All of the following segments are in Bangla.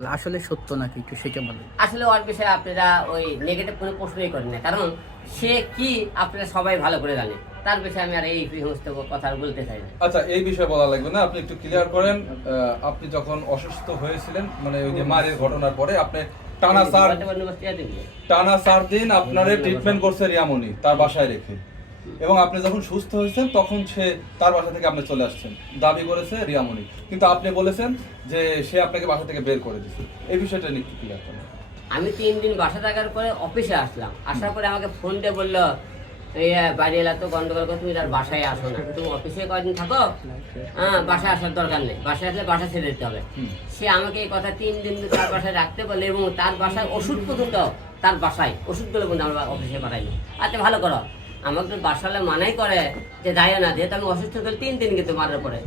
আসলে সত্য নাকি? একটু সেটা বলেন। আসলে ওর বিষয়ে আপনারা ওই নেগেটিভ কোনো প্রশ্নই করেন না। কারণ সে কি আপনারা সবাই ভালো করে জানে। তার বিষয়ে আমি আর এই সমস্ত কথা আর বলতে চাই না। আচ্ছা এই বিষয়ে বলা লাগবে না। আপনি একটু ক্লিয়ার করেন আহ, আপনি যখন অসুস্থ হয়েছিলেন মানে ওই যে মারের ঘটনার পরে আপনি টানা চার টানা চার দিন আপনারে ট্রিটমেন্ট করছে রিয়ামনি তার বাসায় রেখে। এবং আপনি যখন সুস্থ হয়েছেন তখন সে তার বাসা থেকে আপনি চলে আসছেন। দাবি করেছে রিয়ামণি কিন্তু আপনি বলেছেন যে সে আপনাকে বাসা থেকে বের করে দিয়েছে। এই বিষয়টা নিয়ে ক্লিয়ার করেন আমি তিন দিন বাসা থাকার পরে অফিসে আসলাম। আসার পরে আমাকে ফোন দিয়ে বলল এই বাড়ি এলা তো গন্ডগোল করে তুমি তার বাসায় আসো না। তুমি অফিসে কয়দিন থাকো? হ্যাঁ বাসায় আসার দরকার নেই। বাসায় আসলে বাসা ছেড়ে দিতে হবে। সে আমাকে এই কথা তিন দিন তার বাসায় রাখতে বলে এবং তার বাসায় ওষুধ পর্যন্ত তার বাসায়। ওষুধগুলো পর্যন্ত আমরা অফিসে পাঠাইনি আচ্ছা ভালো করো। আমাকে বাসালে মানাই করে যে যায় না যেহেতু আমি অসুস্থ হলে তিন দিন কিন্তু মারার পরে।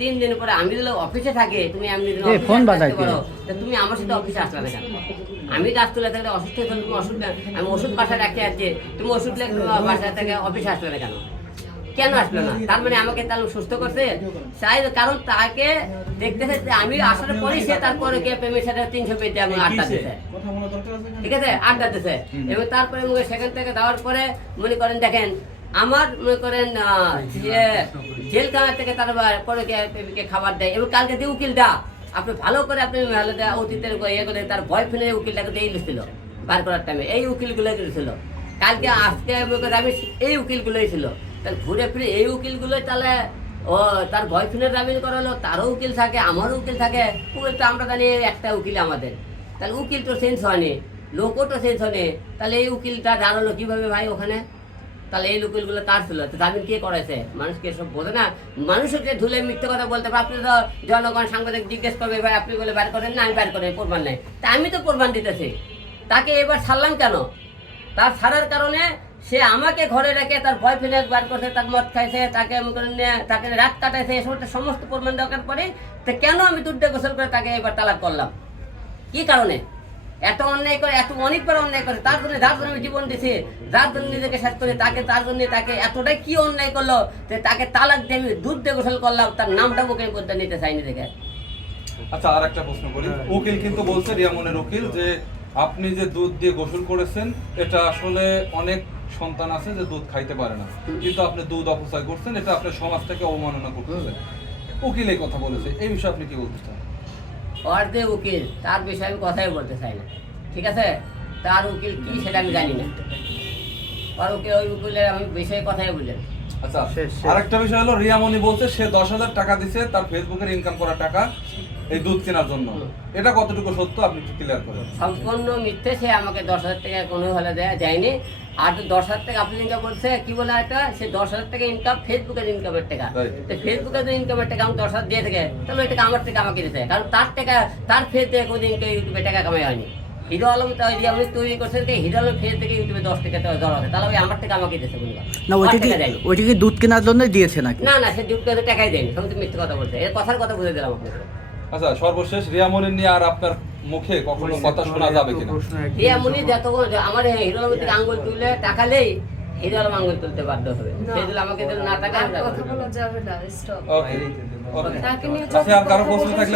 তিন দিন পরে আমি যদি অফিসে থাকি তুমি এমনি দিন ফোন আসতে বাজায় পারো কে? তা তুমি আমার সাথে অফিসে আসলে না কেন? আমি কাজ তুলে থাকলে অসুস্থ হয়ে তুমি ওষুধ আমি ওষুধ বাসায় রাখতে যাচ্ছি তুমি ওষুধ লেগে তুমি বাসা থেকে অফিসে আসলে না কেন? কেন আসলো না? তার মানে আমাকে তাহলে সুস্থ করছে? চাই কারণ তাকে দেখতেছে আমি আসার পরেই সে তারপরে গিয়ে প্রেমের সাথে তিনশো পেতে আমি আড্ডা দিতে ঠিক আছে আড্ডা দিতে। হুম। এবং তারপরে সেখান থেকে দেওয়ার পরে মনে করেন দেখেন আমার মনে করেন যে জেলখানা থেকে তার পরে খাবার দেয় এবং কালকে যে উকিলটা আপনি ভালো করে আপনি দেয় অতীতের ইয়ে করে তার বয়ফ্রেন্ডের উকিলটাকে দিয়ে দিচ্ছিল বার করার টাইমে এই উকিলগুলো ছিল কালকে আজকে আমি এই উকিলগুলোই ছিল। তাহলে ঘুরে ফিরে এই উকিলগুলোই তাহলে ও তার বয়ফ্রেন্ডের জামিন করালো তারও উকিল থাকে আমারও উকিল থাকে। উকিল তো আমরা জানি একটা উকিল আমাদের। তাহলে উকিল তো চেঞ্জ হয়নি। লোকও তো চেঞ্জ হয়নি। তাহলে এই উকিলটা দাঁড়াল কীভাবে ভাই ওখানে? তাহলে এই উকিলগুলো কার ছিল। জামিন কে করেছে মানুষকে সব বোঝে না? মানুষকে ধুলে মিথ্যে কথা বলতে পারে আপনি তো জনগণ, সাংবাদিক জিজ্ঞেস করবে, ভাই আপনি বলে বার করেন না, আমি বার করেন প্রমাণ নেই। তা আমি তো প্রমাণ দিতেছি। তাকে এবার ছাড়লাম কেন? তার ছাড়ার কারণে সে আমাকে ঘরে রেখে তার বয়ফ্রেন্ড একবার করছে, তার মদ খাইছে, তাকে তাকে রাত কাটাইছে সমস্ত সমস্ত প্রমাণ দেওয়ার পরে তো কেন আমি দুধটা গোসল করে তাকে এবার তালাক করলাম? কি কারণে? এত অন্যায় করে এত অনেকবার অন্যায় করে তার জন্য যার জন্য জীবন দিছি যার জন্য নিজেকে শেষ করে তাকে তার জন্য তাকে এতটাই কি অন্যায় করল যে তাকে তালাক দিয়ে আমি দুধ দিয়ে গোসল করলাম তার নামটা আমি বলতে নিতে চাইনি দেখে। আচ্ছা আর একটা প্রশ্ন করি। উকিল কিন্তু বলছে রিয়ামনের উকিল যে আপনি যে দুধ দিয়ে গোসল করেছেন এটা আসলে অনেক সন্তান আছে যে দুধ খাইতে পারে না। কিন্তু আপনি দুধ অপচয় করছেন এটা আপনার সমাজটাকে অবমাননা করতেছে। উকিল এই কথা বলেছে এই বিষয়ে আপনি কি বলতে চান? ওর যে উকিল তার বিষয়ে আমি কথাই বলতে চাই না। ঠিক আছে? তার উকিল কি সেটা আমি জানি না। আর উকিল ওই উকিলের আমি বিষয়ে কথাই বললেন আচ্ছা। আরেকটা বিষয় হলো রিয়ামণি বলছে সে দশ হাজার টাকা দিছে তার ফেসবুকের ইনকাম করা টাকা। এই দুধ কেনার জন্য। এটা কতটুকু সত্য? আপনি একটু ক্লিয়ার করেন। সম্পূর্ণ মিথ্যে সে আমাকে দশ হাজার টাকা কোনো হলে দেয়া যায়নি আর তো দশ হাজার টাকা আপনি ইনকাম করছে কি বলে একটা সে দশ হাজার টাকা ইনকাম ফেসবুকের ইনকামের টাকা। তো ফেসবুকের যে ইনকামের টাকা আমি দশ হাজার দিয়ে থাকে। তাহলে ওই টাকা আমার টাকা আমাকে দিতে কারণ তার টাকা তার ফেস থেকে কোনো ইনকাম ইউটিউবে টাকা কামাই হয়নি। হিরো আলম আমি তৈরি করছেন যে হিরো আলম ফেস থেকে ইউটিউবে দশ টাকা তো ধরা আছে। তাহলে ওই আমার টাকা আমাকে দিতে বলুন না ওইটা কি ওইটা কি দুধ কেনার জন্য দিয়েছে নাকি? না না সে যুক্ত টাকাই দেয়নি। সব তো মিথ্যে কথা বলছে। এর কথার কথা বুঝে দিলাম আপনাকে। আচ্ছা সর্বশেষ রিয়ামণি নিয়ে আর আপনার মুখে কখনো কথা শোনা যাবে কিনা? এমনই যত আমার হিরো আলমের আঙ্গুল তুলে টাকালেই হিরো আলম আঙ্গুল তুলতে বাধ্য হবে। সেই জন্য আমাকে না টাকা কথা বলা যাবে না স্টপ ওকে ওকে তাকে নিয়ে আচ্ছা আর কারও প্রশ্ন থাকলে